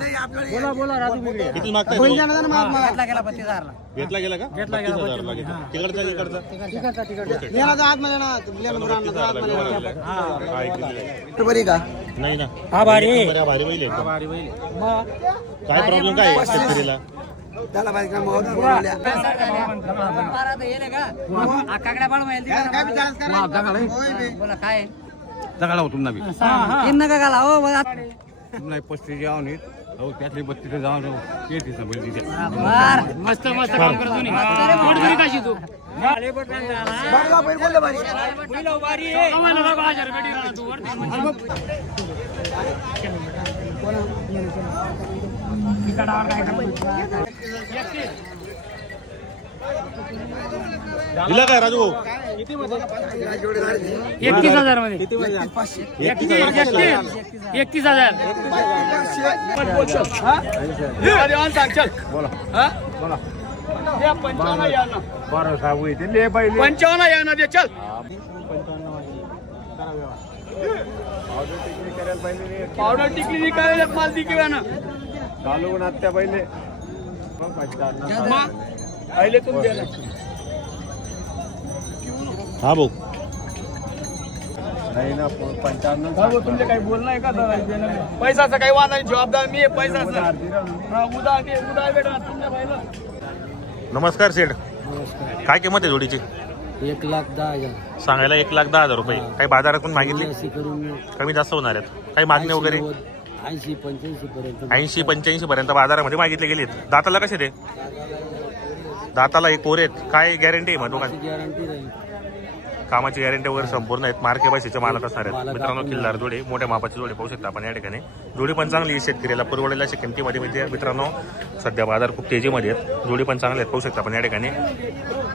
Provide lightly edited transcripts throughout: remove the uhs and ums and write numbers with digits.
बोला बोला राजू बिगडे किती मागताय? घेतला गेला 32,000ला. घेतला गेला का? घेतला गेला 32,000 ला. तिकडचा बरी का नाही ना. हा भारी भारी बैल आहे. भारी बैल. काय प्रॉब्लेम काय आहे शेतकरीला? त्याला बाईक बोला काय दगडा होतो ना बी नका घाला हो नाही 35 जाऊन येत हो त्यातले 32 जाऊन येते ना बैल तिथे. मस्त मस्त काम करतो तुम्ही. मोडकरी कशी तू दिला काय राजू? 31,000 मध्ये 31,000. बोला 55 या ना दे चल. पावडर टिकली निकाल माल दिकिवा ना घालून आत्या पहिले पहिले तुम द्या. हा भाऊ नाही ना 55 तुमचे काही बोलणं आहे का? पैसाचा काही वाद नाही. जबाबदार मी आहे पैसाचा. उदा बेटा तुमच्या पाहिलं. नमस्कार सेठ. काय किंमत आहे जोडीची? 1,10,000 सांगायला 1,10,000 रुपये. काही बाजारातून मागितली? कमी जास्त होणार आहेत. काही मागणी वगैरे 80-85 पर्यंत बाजारामध्ये मागितले गेलेत. दाताला कसे ते? दाताला एक कोरे आहेत. काय गॅरंटी आहे मग? गॅरंटी कामाची गॅरंटी वगैरे संपूर्ण आहेत. मार्के बशीचे मालक असणार आहेत मित्रांनो. किल्लार जोडे, मोठ्या मापाचे जोडे पाहू शकता आपण या ठिकाणी. जोडी पण चांगली आहे. शेतकऱ्याला परवडेला किमतीमध्ये मिळते मित्रांनो. सध्या बाजार खूप तेजीमध्ये आहेत. जोडी पण चांगले आहेत पाहू शकता आपण या ठिकाणी.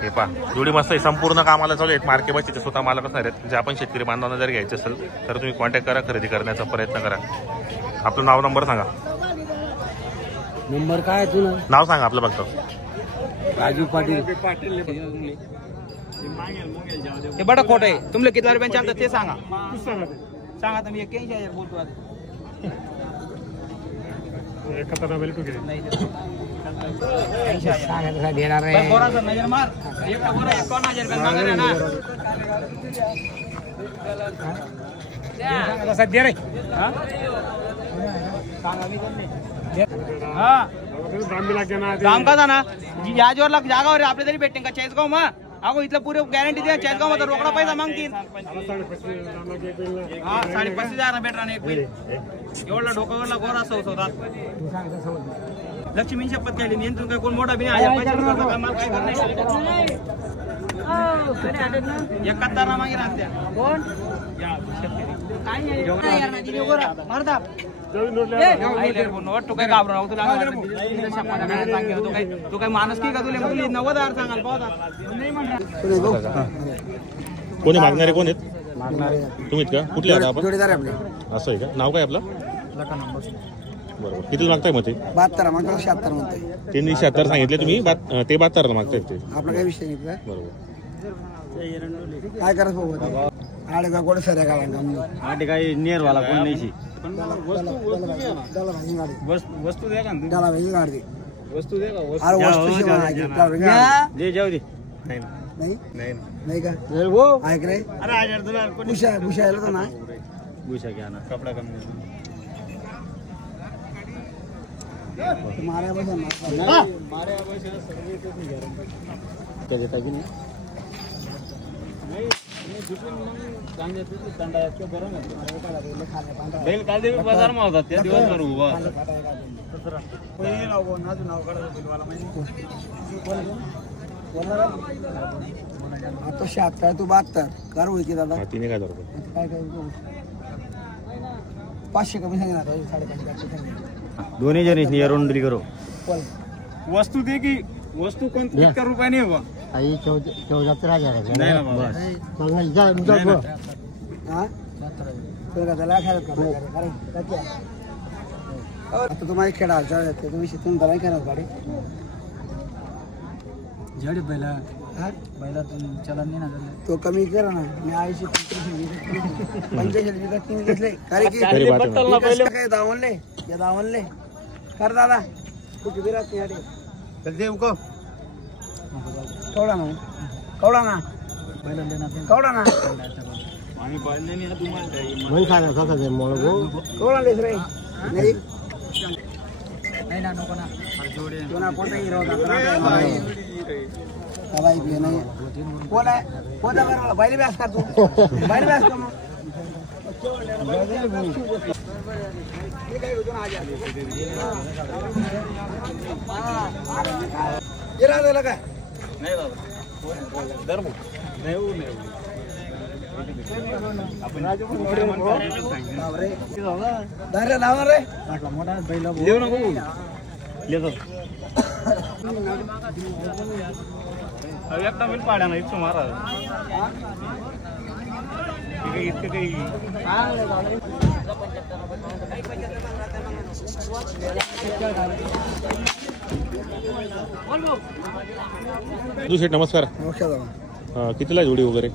हे पहा जोडी मस्त आहे. संपूर्ण कामाला चालू आहेत. मार्के बशीचे स्वतः मालक असणार आहेत. जे आपण शेतकरी बांधवांना जर घ्यायचे असेल तर तुम्ही कॉन्टॅक्ट करा. खरेदी करण्याचा प्रयत्न करा. आपलं नाव नंबर सांगा. नंबर काय तुला? नाव सांगा आपलं फक्त. राजू पाटील. हे बडा खोट आहे. तुमले किती रुपयांचे आणतात ते सांगा. सांगा तुम्ही 81,000 बोलतो. देणार आहे काम का ना याजवर जागावर आपल्या तरी भेटेन का चाळीसगाव मग? अगो इथलं पुरे गॅरंटी द्या. चाळीसगाव मध्ये रोकडा पैसा मागतील. हा 35,000 भेटणार नाही. एक बिल एवढा डोकावरला गोरा सौस होता. लक्ष्मी शपथ केली मी. तुम काय कोण मोठा बी नाही. 71 ना मागे राहत्या कोण तू काय घाबरू तू काय माणूस की का तुला 90,000 सांगाल. कोणी मागणारे कोण आहेत? तुम्हीच का? कुठले आता आपण? असं आहे का? नाव काय आपलं? बरोबर. किती मागताय मग ते? 72 मागतो. 76 म्हणते. त्यांनी 76 सांगितले. तुम्ही ते 72 मागताय ते. आपला काही विषय नाही. बरोबर. काय करायचं बघू. आडे का गोड सऱ्या गावाला आटे काही नेरवाला कोण नाही. वस्तू द्या का? त्याला वेगळी गाडी वस्तू दे का? दे जाऊ दे. नाही नाही का? ऐक रे भुषा यायला ना. भुषा घ्या ना. कपडा कमी माऱ्या बसा बैल काल देवी बाजार मा होता त्या दिवसभर उभा. आता 76 तू 72 कर होईल की दादा? 3,000 रुपये. काय काय 500 कमी सांगितलं. 550 दोन्ही जणी एरोंडली करो. वस्तू दे की वस्तू कोण किती रुपयाने हो? 14,000 नाही ना बाबा. आता तुम्हाला खेळा तुम्ही शिकून करायला करणार गाडी जड बैला चलन नाही ना. तो कमी करा ना. मी 85-85 घेतले. काय दावणले कर दादा कुछ विराट नहीं आटे चल दे उको कौड़ा ना कौड़ा ना आणि पाळले नाही तुम्हाला काही वही खाना खाता दे मोड़ को कौड़ा ले रे नहीं नहीं ना नको ना जोड़े तो ना कोणता हिरो होता भाई दवाई भी नहीं कोण आहे कोणता बरोबर बैल व्यास का तू बैल व्यास का मग ये राजा लगा नाही दादा धर्म नाही दारे लावा रे लिहू नको लिहितो एकटा मिल पाड्या ना इथं महाराज इतकं काही दुसरे नमस्कार कितीला जोडी वगैरे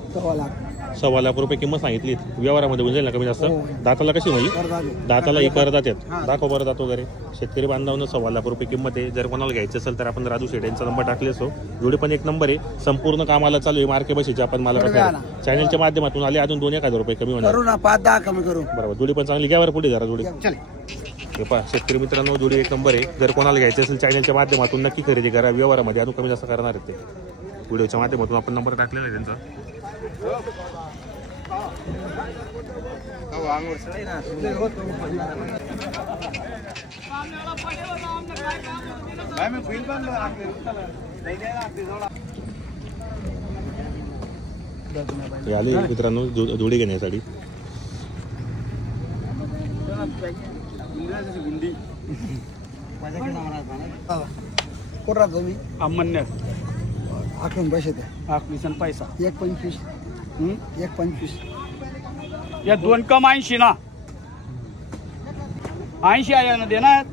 1.25 रुपये किंमत सांगितली व्यवहारामध्ये होऊन जाईल ना कमी जास्त दाताला कशी म्हणजे दाताला एक करदात आहेत दाखव बरं दात वगैरे शेतकरी बांधवांना 1.25 रुपये किंमत आहे जर कोणाला घ्यायचं असेल तर आपण राजू शेट यांचा नंबर टाकले असो जोडी पण एक नंबर आहे संपूर्ण कामाला चालू आहे मार्के बशीचे आपण मला चॅनलच्या माध्यमातून आले अजून 2-1 रुपये कमी होणार बरोबर जोडी पण चांगली घ्यावर पुढे जरा जोडी हे पहा शेतकरी मित्रांनो जोडी एक नंबर आहे जर कोणाला घ्यायचं असेल चॅनलच्या माध्यमातून नक्की खरेदी करा व्यवहारामध्ये अजून कमी जास्त करणार आहेत ते व्हिडिओच्या माध्यमातून आपण नंबर टाकलेला आहे त्यांचा आले मित्रांनो जोडी घेण्यासाठी कोण तुम्ही अमन्य आखून पैसे द्या आखलीसन पैसा 1.25 1.25 या 2 कम 80 ना 80 आहे ना देणार